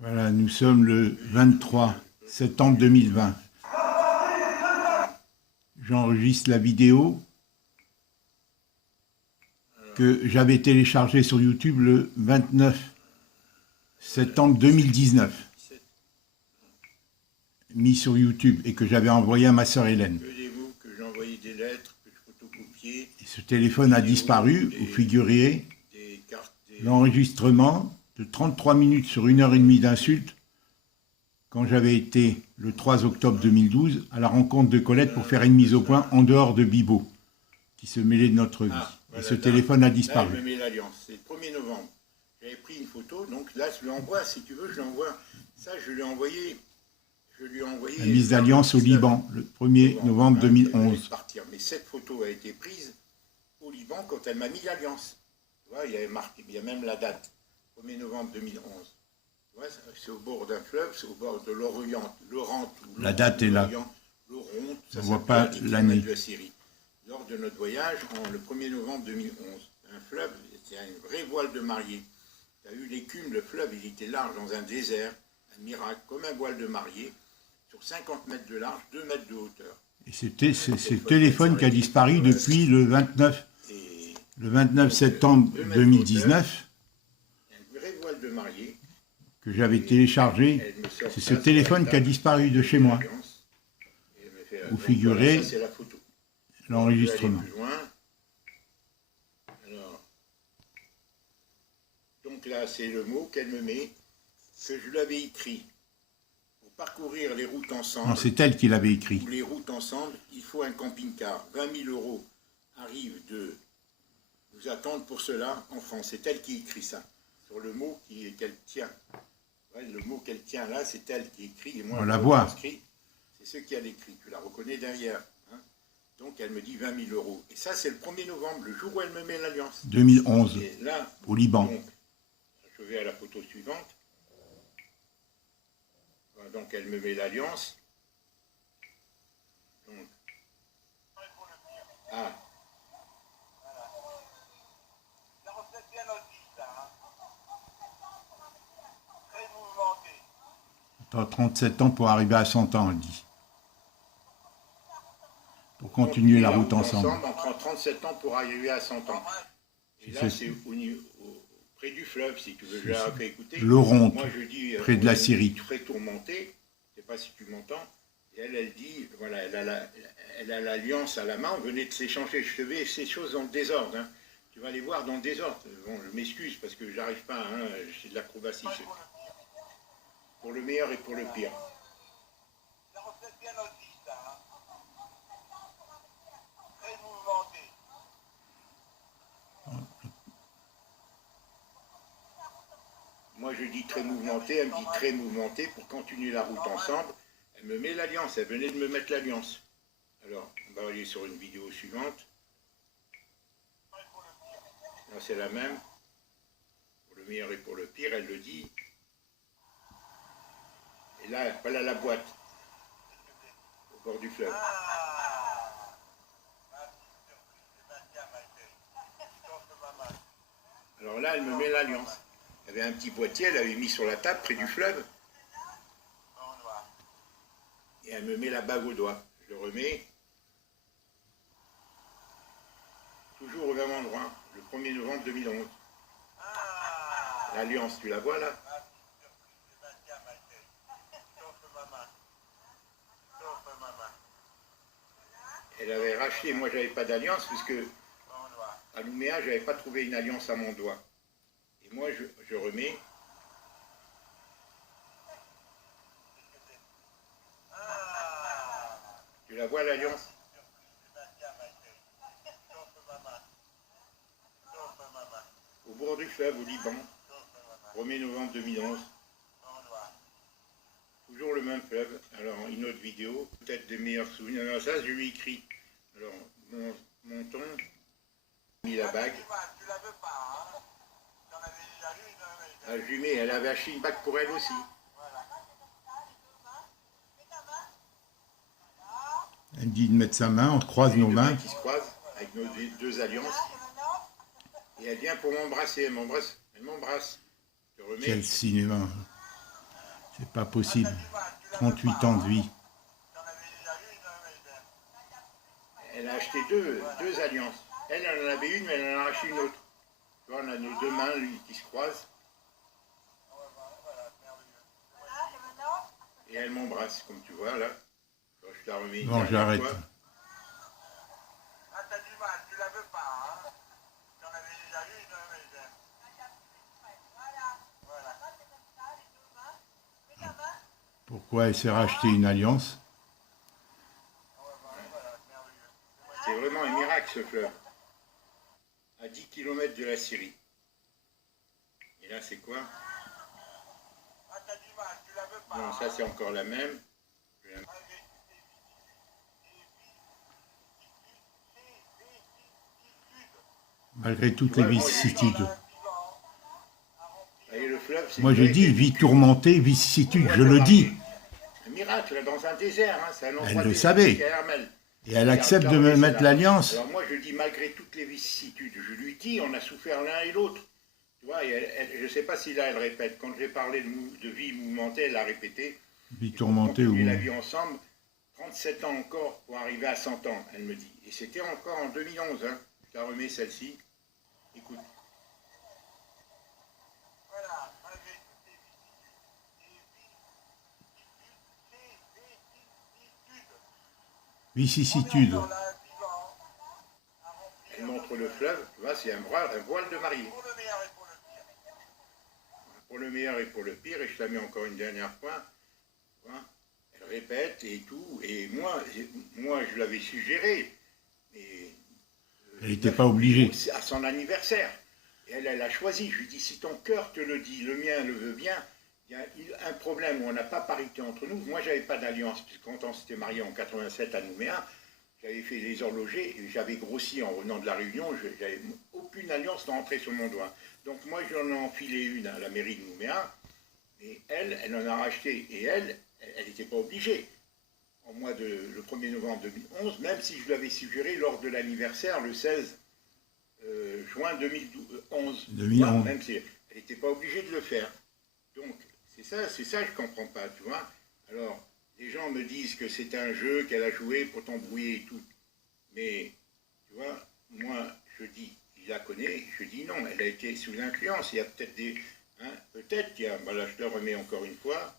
Voilà, nous sommes le 23 septembre 2020. J'enregistre la vidéo que j'avais téléchargée sur YouTube le 29 septembre 2019. Mis sur YouTube et que j'avais envoyé à ma sœur Hélène. Que j'ai envoyé des lettres, que je photocopiais. Et ce téléphone a disparu, vous figurez l'enregistrement de 33 minutes sur 1h30 d'insultes quand j'avais été le 3 octobre 2012 à la rencontre de Colette pour faire une mise au point en dehors de Bibo, qui se mêlait de notre vie. Voilà, et ce téléphone a disparu. Là, je me mets l'alliance, c'est le 1er novembre. J'avais pris une photo, donc là, je lui envoie, si tu veux, je lui envoie. Ça, je lui ai envoyé. La mise d'alliance au Liban, le 1er novembre 2011. Partir. Mais cette photo a été prise au Liban quand elle m'a mis l'alliance. Tu vois, il y avait marqué, il y a même la date, 1er novembre 2011. Tu vois, c'est au bord d'un fleuve, c'est au bord de l'Orient, la date est là. L'Oronte, on ne voit pas l'année. Lors de notre voyage, le 1er novembre 2011, un fleuve, c'est une vraie voile de mariée. Tu as eu l'écume, le fleuve, il était large dans un désert, un miracle, comme un voile de mariée, sur 50 mètres de large, 2 mètres de hauteur. Et c'est ce téléphone qui a disparu depuis le 29 septembre 2019, une vraie voile de mariée, que j'avais téléchargé. C'est ce téléphone qui a disparu de chez moi. Vous figurez l'enregistrement. Donc là, c'est le mot qu'elle me met, que je l'avais écrit. Pour parcourir les routes ensemble. Non, c'est elle qui l'avait écrit. Les routes ensemble, il faut un camping-car. 20 000 € arrivent de nous attendre pour cela en France. C'est elle qui écrit ça, sur le mot qu'elle tient. Ouais, le mot qu'elle tient là, c'est elle qui écrit. Et moi, on la voit. C'est ce qu'elle écrit. Tu la reconnais derrière. Hein. Donc, elle me dit 20 000 €. Et ça, c'est le 1er novembre, le jour où elle me met l'alliance. 2011, là, au Liban. Donc, je vais à la photo suivante. Donc, elle me met l'alliance. Donc, ah. T'as 37 ans pour arriver à 100 ans, elle dit. Pour continuer la route ensemble. On prend 37 ans pour arriver à 100 ans. Et là, c'est près du fleuve, si tu veux. Je la fais écouter. L'Oronte, moi, je dis, près de la Syrie. Tu ferais tourmenter. Je ne sais pas si tu m'entends. Et elle dit, voilà, elle a l'alliance à la main. On venait de s'échanger. Je fais ces choses dans le désordre. Hein. Tu vas les voir dans le désordre. Bon, je m'excuse parce que j'arrive pas. Hein, c'est de l'acrobatie. Pour le meilleur et pour le pire. Ça reflète bien notre vie, ça. Très mouvementé. Moi, je dis très mouvementé, elle me dit très mouvementé pour continuer la route ensemble. Elle me met l'alliance, elle venait de me mettre l'alliance. Alors, on va aller sur une vidéo suivante. Là, c'est la même. Pour le meilleur et pour le pire, elle le dit. Et là, voilà la boîte, au bord du fleuve. Alors là, elle me met l'alliance. Elle avait un petit boîtier, elle avait mis sur la table, près du fleuve. Et elle me met la bague au doigt. Je le remets. Toujours au même endroit, le 1er novembre 2011. L'alliance, tu la vois là ? Elle avait racheté, moi j'avais pas d'alliance puisque à Nouméa j'avais pas trouvé une alliance à mon doigt. Et moi je remets. Tu la vois l'alliance? Au bord du fleuve au Liban, 1er novembre 2011. Toujours le même fleuve. Alors, une autre vidéo, peut-être des meilleurs souvenirs. Alors, ça, je lui écris. Alors, montons, mis la bague. Tu la veux pas, hein? Tu en avais déjà une. Ah, je lui mets, elle avait acheté une bague pour elle aussi. Elle dit de mettre sa main, on croise nos mains. Qui se croisent avec nos deux alliances. Et elle vient pour m'embrasser, elle m'embrasse. Je remets. Quel cinéma. C'est pas possible. 38 ans de vie. Elle a acheté deux alliances. Elle en avait une, mais elle en a acheté une autre. Tu vois, on a nos deux mains, lui, qui se croisent. Et elle m'embrasse, comme tu vois, là. Je t'ai remis une Bon, dernière j'arrête. fois. Ah, t'as du mal, tu la veux pas, hein? Tu en avais déjà une, mais... Voilà. Pourquoi elle s'est racheté une alliance? C'est vraiment un miracle, ce fleuve. À 10 km de la Syrie. Et là, c'est quoi? Ah, t'as du mal, tu la veux pas. Non, ça, c'est encore la même. Malgré toutes les vicissitudes. Et le fleuve, c'est Moi, je vrai dis que- vie tourmentée, vicissitude, je le dis. Un miracle dans un désert, hein, c'est un endroit Elle le désertique savait. à Hermel. Et elle accepte de me mettre l'alliance. Alors moi je dis malgré toutes les vicissitudes, je lui dis on a souffert l'un et l'autre. Tu vois, je ne sais pas si là elle répète. Quand j'ai parlé de vie mouvementée, elle a répété. Vie tourmentée ou... On a vu ensemble 37 ans encore pour arriver à 100 ans, elle me dit. Et c'était encore en 2011. Hein. Je la remets celle-ci. Écoute. Voilà, malgré toutes les vicissitudes. Elle montre le fleuve. Tu vois, c'est un voile de mariée. Pour le meilleur et pour le pire. Pour le meilleur et pour le pire. Et je la mets encore une dernière fois. Tu vois, elle répète et tout. Et moi je l'avais suggéré. Mais Elle n'était pas obligée. C'est à son anniversaire. Et elle a choisi. Je lui dis, si ton cœur te le dit, le mien le veut bien, il y a un problème où on n'a pas parité entre nous. Moi, j'avais pas d'alliance, puisque quand on s'était marié en 87 à Nouméa, j'avais fait les horlogers, et j'avais grossi en revenant de la Réunion, j'avais aucune alliance d'entrer sur mon doigt. Donc moi, j'en ai enfilé une à la mairie de Nouméa, et elle en a racheté. Et elle n'était pas obligée. Le 1er novembre 2011, même si je l'avais suggéré lors de l'anniversaire, le 16 juin 2011. 2011. Même si elle n'était pas obligée de le faire. Donc, c'est ça que je ne comprends pas, tu vois. Alors, les gens me disent que c'est un jeu qu'elle a joué pour t'embrouiller et tout. Mais, tu vois, moi, je dis, il la connaît, je dis non, elle a été sous influence. Il y a peut-être des... Hein, peut-être qu'il y a... Voilà, je te remets encore une fois.